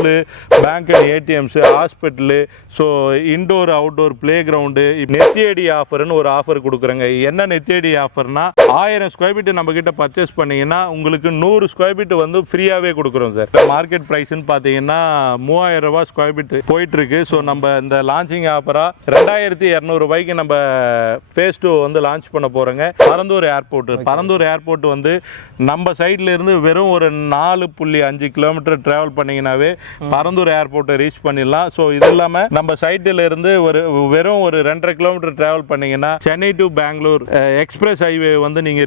School, bank and ATMs, hospital, so indoor outdoor play ground, நெத்தியடி ஆஃபர்னு ஒரு offer கொடுக்குறேங்க. என்ன நெத்தியடி ஆஃபர்னா 1000 ஸ்கொயர் ஃபீட் நம்ம கிட்ட பர்ச்சேஸ் பண்ணீங்கன்னா உங்களுக்கு 100 ஸ்கொயர் ஃபீட் வந்து ஃப்ரீயாகவே கொடுக்குறோம் சார். மார்க்கெட் ப்ரைஸ்ன்னு பார்த்தீங்கன்னா 3000 ரூபா ஸ்கொயர் ஃபீட் போயிட்டு இருக்கு. ஸோ நம்ம இந்த லான்ச்சிங் ஆஃபராக 2200 ரூபாய்க்கு நம்ம ஃபேஸ் 2 வந்து லான்ச் பண்ண போகிறோங்க. பரந்தூர் ஏர்போர்ட் வந்து நம்ம சைட்ல இருந்து வெறும் ஒரு 4.5 கிலோமீட்டர் டிராவல் பண்ணீங்கன்னாவே பரந்தூர் ஏர்போர்ட்டை ரீச் பண்ணிடலாம். ஸோ இது இல்லாமல் நம்ம சைட்டில் இருந்து வெறும் ஒரு 2.5 கிலோமீட்டர் டிராவல் பண்ணீங்கன்னா Chennai to Bangalore express highway வந்து நீங்க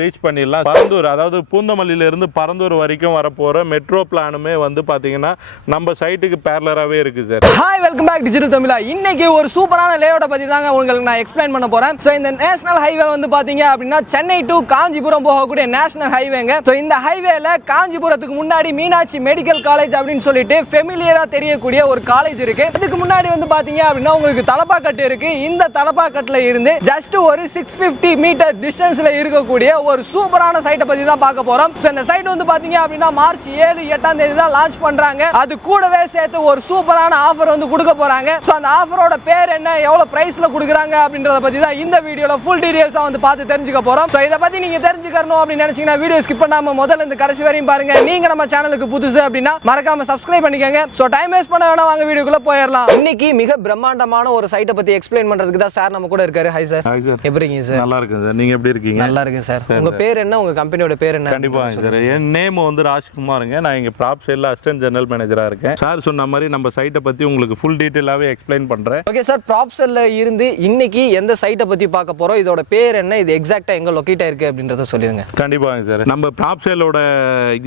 ரீச் பண்ணிடலாம். பரந்தூர், அதாவது பூந்தமல்லியில இருந்து பரந்தூர் வரைக்கும் வரப்போற மெட்ரோ பிளானுமே வந்து பாத்தீங்கன்னா நம்ம சைட்டுக்கு பேரலராகவே இருக்கு sir. Hi, welcome back digital Tamizha. இன்னைக்கு ஒரு சூப்பரான லேஅவுட்டை பத்தி தாங்க உங்களுக்கு நான் எக்ஸ்பிளைன் பண்ண போறேன். ஸோ இந்த நேஷனல் ஹைவே வந்து பாத்தீங்க அப்படின்னா சென்னை டு காஞ்சிபுரம் போகக்கூடிய நேஷனல் ஹைவேங்க. ஸோ இந்த ஹைவேல காஞ்சிபுரத்துக்கு முன்னாடி மீனாட்சி மெடிக்கல் காலேஜ் அப்படின்னு சொல்லிட்டு ஃபெமிலியரா தெரியக்கூடிய ஒரு காலேஜ் இருக்கு. இதுக்கு முன்னாடி வந்து பாத்தீங்க அப்படின்னா உங்களுக்கு தலப்பாக்கட்டு இருக்கு. இந்த தலப்பாக்கட்டுல இருந்து ஜஸ்ட் ஒரு 650 மீட்டர் டிஸ்டன்ஸ்ல இருக்கக்கூடிய ஒரு சூப்பரான சைட்டை பத்தி தான் பார்க்க போறோம். ஸோ இந்த சைட் வந்து பாத்தீங்க அப்படின்னா மார்ச் 7-8 தேதி தான் லான்ச் பண்றாங்க. அது கூடவே சேர்த்து ஒரு சூப்பரான ஆஃபர் வந்து கொடுக்க போறாங்க. ஸோ அந்த ஆஃபரோட பேர் என்ன, எவ்வளவு பிரைஸ்ல கொடுக்குறாங்க அப்படின்றத பத்தி தான் இந்த வீடியோல ஃபுல் டீடைல்ஸா வந்து பார்த்து தெரிஞ்சுக்க போறோம். ஸோ இதை பத்தி நீங்க தெரிஞ்சுக்கணும் அப்படின்னு நினைச்சீங்கன்னா வீடியோ ஸ்கிப் பண்ணாம முதல்ல இந்த கடைசி வரையும் பாருங்க. நீங்க நம்ம சேனலுக்கு புதுசு அப்படின்னா மறக்காம சப்ஸ்கிரைப் பண்ணிக்கோங்க. ஸோ டைம் வேஸ்ட் பண்ண வேணாம், வாங்க வீடியோக்குள்ள போயிடலாம். இன்னைக்கு மிக பிரம்மாண்டமான ஒரு சைட்டை பத்தி எக்ஸ்பிளைன் பண்றதுக்கு தான் சார் நம்ம கூட இருக்காரு. Hi sir. Hi sir. எப்படி இருக்கீங்க சார்? நல்லா இருக்கேன் சார். நீங்க எப்படி இருக்கீங்க? நல்லா இருக்கேன் சார். உங்க பேர் என்ன, உங்க கம்பெனியோட பேர் என்ன? கண்டிப்பா சார். என் நேம் வந்து ராஜ்குமாருங்க. நான் இங்க ப்ராப் சேல்ல அசிஸ்டன்ட் ஜெனரல் மேனேஜரா இருக்கேன். சார் சொன்ன மாதிரி நம்ம சைட்டை பத்தி உங்களுக்கு ஃபுல் டீடைலாவே எக்ஸ்பிளைன் பண்றேன். ஓகே சார், ப்ராப் செல்ல இருந்து இன்னைக்கு எந்த சைட்டை பத்தி பார்க்க போறோம், இதோட பேர் என்ன, இது எக்ஸாக்ட்டா எங்க லொகேட் ஆயிருக்கு அப்படின்றத சொல்லிருங்க. கண்டிப்பாங்க சார். நம்ம ப்ராப் சேலோட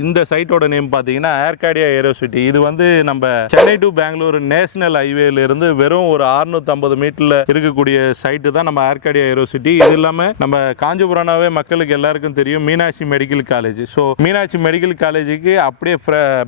இந்த சைட்டோட நேம் பாத்தீங்கன்னா ஏர்காடியா ஏரோசிட்டி. இது வந்து நம்ம சென்னை டு பெங்களூர் நேஷனல் ஹைவேல இருந்து வெறும் ஒரு 650 மீட்டர்ல இருக்கக்கூடிய சைட்டு தான் நம்ம ஏர்காடியா ஏரோசிட்டி. இது இல்லாம நம்ம காஞ்சிபுரம்னாவே மக்களுக்கு எல்லாருக்கும் தெரியும் Meenakshi medical college. So Meenakshi medical காலேஜுக்கு அப்படியே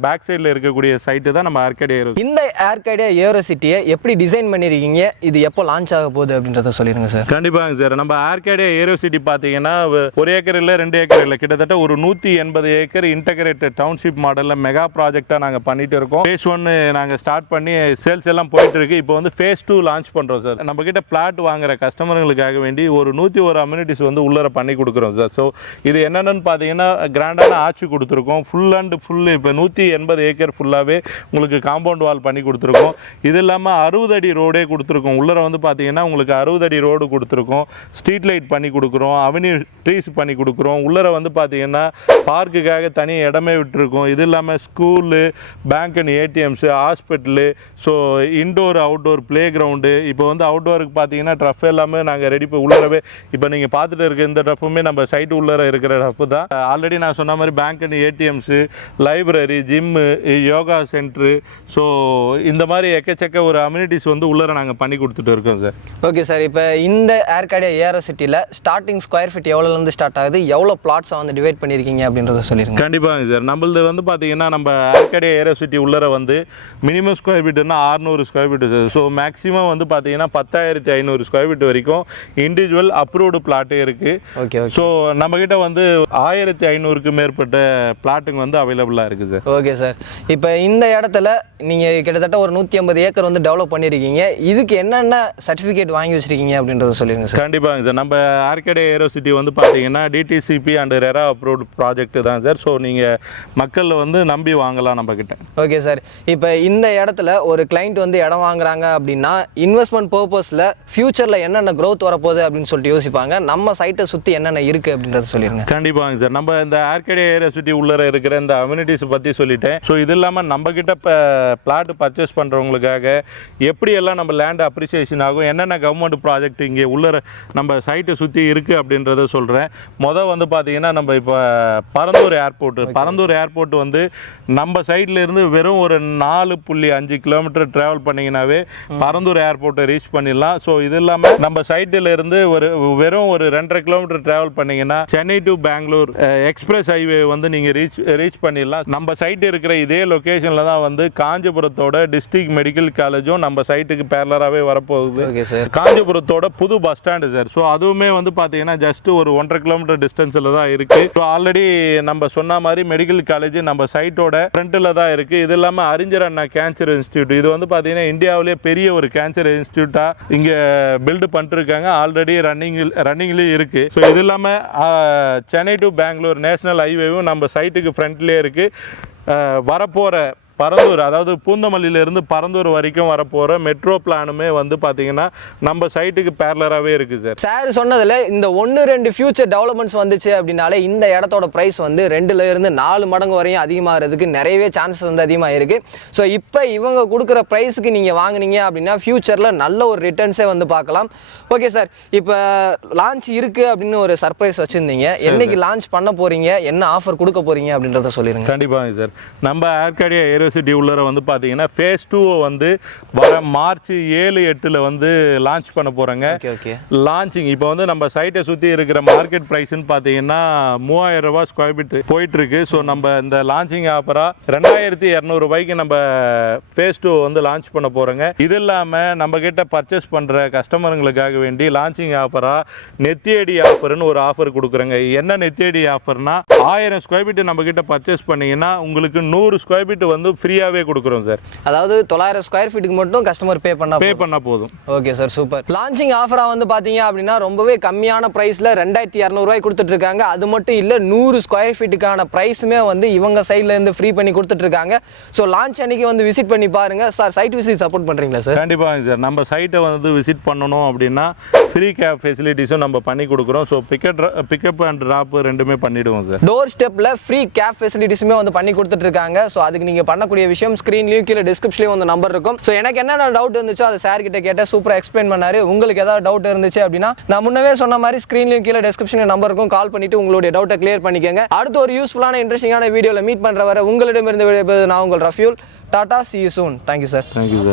பேக் சைடில் இருக்கக்கூடிய சைட்டு தான் நம்ம ஏர்காடியா ஏரோசிட்டி. இந்த ஏர்காடியா ஏரோசிட்டியை எப்படி டிசைன் பண்ணிருக்கீங்க, இது எப்போ லான்ச் ஆக போகுது அப்படின்றத சொல்லிருங்க சார். கண்டிப்பாங்க சார். நம்ம ஏர்காடியா ஏரோசிட்டி பார்த்தீங்கன்னா 1 ஏக்கர் இல்லை 2 ஏக்கர் இல்லை, கிட்டத்தட்ட ஒரு 180 ஏக்கர் இன்டகிரேட்டட் டவுன்ஷிப் மாடலில் மெகா ப்ராஜெக்டாக நாங்கள் பண்ணிட்டு இருக்கோம். ஃபேஸ் 1 நாங்கள் ஸ்டார்ட் பண்ணி சேல்ஸ் எல்லாம் போயிட்டு இருக்கு. இப்போ வந்து ஃபேஸ் 2 லான்ச் பண்ணுறோம் சார். நம்ம கிட்ட பிளாட் வாங்குற கஸ்டமர்களுக்காக வேண்டி ஒரு 101 அம்யூனிட்டிஸ் வந்து உள்ளர பண்ணி கொடுக்குறோம் சார். ஸோ இது என்னென்னு பார்த்தீங்கன்னா கிராண்டான ஆட்சி கொடுத்துருக்கோம். ஃபுல் அண்ட் ஃபுல் இப்போ 180 ஏக்கர் ஃபுல்லாகவே உங்களுக்கு காம்பவுண்ட் வால் பண்ணி கொடுத்துருக்கோம். இது இல்லாமல் 60 அடி ரோடே கொடுத்துருக்கோம். உள்ளர வந்து பார்த்தீங்கன்னா உங்களுக்கு 60 அடி ரோடு கொடுத்துருக்கோம். ஸ்ட்ரீட் லைட் பண்ணி கொடுக்குறோம். அவென்யூ ட்ரீஸ் பண்ணி கொடுக்குறோம். உள்ளர வந்து பார்த்தீங்கன்னா பார்க்குக்காக தனி இடமே விட்டுருக்கோம். இது இல்லாமல் school, bank and ATMs, hospital, so indoor outdoor play ground. இப்போ வந்து அவுட்டோருக்கு பார்த்தீங்கன்னா ட்ரஃப் எல்லாமே நாங்கள் ரெடி உள்ளரவே இப்போ நீங்கள் பார்த்துட்டு இருக்க இந்த ட்ரஃப்புமே நம்ம சைட்டு உள்ளர இருக்கிற ட்ரஃப்பு தான். ஆல்ரெடி நான் சொன்ன மாதிரி bank and ATMs, library, gym, yoga centre, so இந்த மாதிரி எக்கச்சக்க ஒரு அம்யூனிட்டிஸ் வந்து உள்ளர நாங்கள் பண்ணி கொடுத்துட்டு இருக்கோம் சார். Okay sir. இப்போ இந்த ஏர்காடியா ஏரோசிட்டியில் ஸ்டார்டிங் ஸ்கொயர் ஃபீட் எவ்வளோலேருந்து ஸ்டார்ட் ஆகுது, எவ்வளோ பிளாட்ஸை வந்து டிவைட் பண்ணியிருக்கீங்க அப்படின்றத சொல்லிடுங்க. கண்டிப்பாங்க சார். நம்மளது வந்து பார்த்தீங்கன்னா நம்ம ஏர்காடியா ஏரோசிட்டி உள்ளர வந்து மினிமம் ஸ்கொயர் ஃபீட்னா 600 square feet sir. So maximum வந்து பார்த்தீங்கன்னா 10,500 ஸ்கொயர் ஃபீட் வரைக்கும் இண்டிவிஜுவல் அப்ரூவ்டு பிளாட்டே இருக்கு. ஓகே. ஸோ நம்ம கிட்ட வந்து 1500க்கு மேற்பட்ட பிளாட்டுங்க வந்து அவைலபிளாக இருக்குது சார். Okay sir. இப்போ இந்த இடத்துல நீங்கள் கிட்டத்தட்ட ஒரு 150 ஏக்கர் வந்து டெவலப் பண்ணியிருக்கீங்க. இதுக்கு என்னென்ன சர்டிஃபிகேட் வாங்கி வச்சிருக்கீங்க அப்படின்றத சொல்லிடுங்க சார். கண்டிப்பாங்க சார். நம்ம ஏர்காடியா ஏரோசிட்டி வந்து பார்த்தீங்கன்னா DTCP and RERA approved project தான் சார். ஸோ நீங்கள் மக்கள் வந்து நம்பி வாங்கலாம் நம்ம கிட்ட. Okay sir. இப்போ இந்த இடத்துல ஒரு கிளைண்ட் வந்து இடம் வாங்குறாங்க அப்படின்னா இன்வெஸ்ட்மெண்ட் பர்பஸில் ஃபியூச்சரில் என்னென்ன க்ரோத் வரப்போகுது அப்படின்னு சொல்லிட்டு யோசிப்பாங்க. நம்ம சைட்டை சுற்றி என்னென்ன இருக்குது அப்படின்றத சொல்லிடுங்க. கண்டிப்பாங்க சார். நம்ம இந்த ஏர்காடியா ஏரோசிட்டி உள்ளர இருக்கிற இந்த அம்யூனிட்டிஸ் பற்றி சொல்லிட்டேன். ஸோ இது இல்லாமல் நம்ம கிட்ட இப்போ பிளாட் பர்ச்சேஸ் பண்ணுறவங்களுக்காக எப்படியெல்லாம் நம்ம லேண்ட் அப்ரிசியேஷன் ஆகும், என்னென்ன கவர்மெண்ட் ப்ராஜெக்ட் இங்கே உள்ளர நம்ம சைட்டை சுற்றி இருக்குது அப்படின்றத சொல்கிறேன். வந்து பார்த்தீங்கன்னா நம்ம இப்போ பரந்தூர் ஏர்போர்ட் வந்து நம்ம சைட்ல இருந்து வெறும் ஒரு 4.5 கிலோமீட்டர் டிராவல் பண்ணீங்கன்னாவே பரந்தூர் ஏர்போர்ட்டை ரீச் பண்ணிடலாம். ஸோ இது இல்லாமல் நம்ம சைட்டில் இருந்து வெறும் ஒரு 2.5 கிலோமீட்டர் டிராவல் பண்ணீங்கன்னா Chennai to Bangalore express highway வந்து நீங்கள் ரீச் பண்ணிடலாம். நம்ம சைட் இருக்கிற இதே லொக்கேஷனில் தான் வந்து காஞ்சிபுரத்தோட டிஸ்ட்ரிக்ட் மெடிக்கல் காலேஜும் நம்ம சைட்டுக்கு பேரலராகவே வரப்போகுது. காஞ்சிபுரத்தோட புது பஸ் ஸ்டாண்டு சார். ஸோ அதுவுமே வந்து பார்த்தீங்கன்னா ஜஸ்ட் ஒரு 1.5 கிலோமீட்டர் டிஸ்டன்ஸில் தான் இருக்குது. ஸோ ஆல்ரெடி நம்ம சொன்ன மாதிரி மெடிக்கல் காலேஜ் நம்ம சைட்டோட ஃப்ரண்ட்டில் தான் இருக்குது. இது இல்லாமல் அறிஞர் அண்ணா கேன்சர் இன்ஸ்டியூட், இது வந்து பார்த்தீங்கன்னா இந்தியாவிலே பெரிய ஒரு கேன்சர் இன்ஸ்டியூட்டாக இங்கே பில்டு பண்ணிட்டுருக்காங்க. ஆல்ரெடி ரன்னிங்லேயும் இருக்குது. ஸோ இது இல்லாமல் சென்னை டு பெங்களூர் நேஷனல் ஹைவேவும் நம்ம சைட்டுக்கு ஃப்ரண்ட்லேயே இருக்குது. வரப்போகிற பரந்தூர், அதாவது பூந்தமல்லியிலேருந்து பரந்தூர் வரைக்கும் வரப்போகிற மெட்ரோ பிளானுமே வந்து பார்த்தீங்கன்னா நம்ம சைட்டுக்கு பேரலராகவே இருக்குது சார். சார் சொன்னதில் இந்த 1-2 ஃபியூச்சர் டெவலப்மெண்ட்ஸ் வந்துச்சு அப்படின்னாலே இந்த இடத்தோட ப்ரைஸ் வந்து 2லேருந்து 4 மடங்கு வரையும் அதிகமாகிறதுக்கு நிறையவே சான்சஸ் வந்து அதிகமாக இருக்குது. ஸோ இப்போ இவங்க கொடுக்குற ப்ரைஸுக்கு நீங்கள் வாங்கினீங்க அப்படின்னா ஃபியூச்சரில் நல்ல ஒரு ரிட்டர்ன்ஸே வந்து பார்க்கலாம். ஓகே சார், இப்போ லான்ச் இருக்குது அப்படின்னு ஒரு சர்ப்ரைஸ் வச்சுருந்தீங்க. என்னைக்கு லான்ச் பண்ண போகிறீங்க, என்ன ஆஃபர் கொடுக்க போகிறீங்க அப்படின்றத சொல்லிடுங்க. கண்டிப்பாக சார். நம்ம ஆர்காடியா யூனிவர்சிட்டி உள்ளர வந்து பார்த்தீங்கன்னா ஃபேஸ் 2 வந்து வர மார்ச் 7-8 வந்து லான்ச் பண்ண போகிறோங்க. லான்ச்சிங் இப்போ வந்து நம்ம சைட்டை சுற்றி இருக்கிற மார்க்கெட் ப்ரைஸ்ன்னு பார்த்தீங்கன்னா 3000 ரூபா ஸ்கொயர் ஃபீட் போயிட்டுருக்கு. ஸோ நம்ம இந்த லான்ச்சிங் ஆஃபராக 2200 ரூபாய்க்கு நம்ம ஃபேஸ் 2 வந்து லான்ச் பண்ண போகிறோங்க. இது இல்லாமல் நம்ம கிட்ட பர்ச்சேஸ் பண்ணுற கஸ்டமருங்களுக்காக வேண்டி லான்ச்சிங் ஆஃபராக நெத்தியடி ஆஃபர்னு ஒரு ஆஃபர் கொடுக்குறோங்க. என்ன நெத்தியடி ஆஃபர்னா 1000 ஸ்கொயர் ஃபீட் நம்ம கிட்ட பர்ச்சேஸ் பண்ணீங்கன்னா உங்களுக்கு 100 ஸ்கொயர் ஃபீட் வந்து ஃப்ரீயாவே கொடுக்குறோம் சார். அதாவது 900 ஸ்கொயர் ஃபீட்டுக்கு மட்டும் கஸ்டமர் பே பண்ணா போதும். Okay sir, super. லான்ச்சிங் ஆஃபரா வந்து பாத்தீங்க அப்படின்னா ரொம்பவே கம்மியான பிரைஸ்ல 2200 ரூபாய் கொடுத்துட்டு இருக்காங்க. அது மட்டும் இல்ல 100 ஸ்கொயர் ஃபீட்டுக்கான பிரைஸுமே வந்து இவங்க சைட்ல இருந்து ஃப்ரீ பண்ணி கொடுத்துட்டு இருக்காங்க. ஸோ லான்ச் அன்னைக்கு வந்து விசிட் பண்ணி பாருங்க சார். சைட் விசிட் சப்போர்ட் பண்றீங்களா சார்? கண்டிப்பாக சார். நம்ம சைட்டை வந்து விசிட் பண்ணணும் அப்படின்னா ஃப்ரீ கேப் ஃபெசிலிட்டிஸும் நம்ம பண்ணி கொடுக்குறோம். ஸோ பிக்கப் அண்ட் ட்ராப் ரெண்டுமே பண்ணிடுவோம் சார். டோர் ஸ்டெப்ல ஃப்ரீ கேப் ஃபெசிலிட்டிஸுமே வந்து பண்ணி கொடுத்துட்டு இருக்காங்க. ஸோ அதுக்கு நீங்க பண்ணக்கூடிய விஷயம் ஸ்க்ரீன்லயும் கீழே டிஸ்கிரிப்ஷன்லயும் வந்து நம்பர் இருக்கும். ஸோ எனக்கு என்ன டவுட் இருந்துச்சோ அதை சார் கிட்ட கேட்ட சூப்பராக எக்ஸ்பிளைன் பண்ணாரு. உங்களுக்கு ஏதாவது டவுட் இருந்துச்சு அப்படின்னா நான் முன்னவே சொன்ன மாதிரி ஸ்க்ரீன்லயும் கீழே டிஸ்கிரிப்ஷன்ல நம்பர் இருக்கும். கால் பண்ணிட்டு உங்களுடைய டவுட்டை கிளியர் பண்ணிக்கங்க. அடுத்து ஒரு யூஸ்ஃபுல்லான இன்ட்ரெஸ்டிங்கான வீடியோவில் மீட் பண்ற வரை உங்களிடமிருந்து விடைபெறுவது நான் உங்கள் Rafiul. Tata, see you soon. Thank you sir. Thank you sir.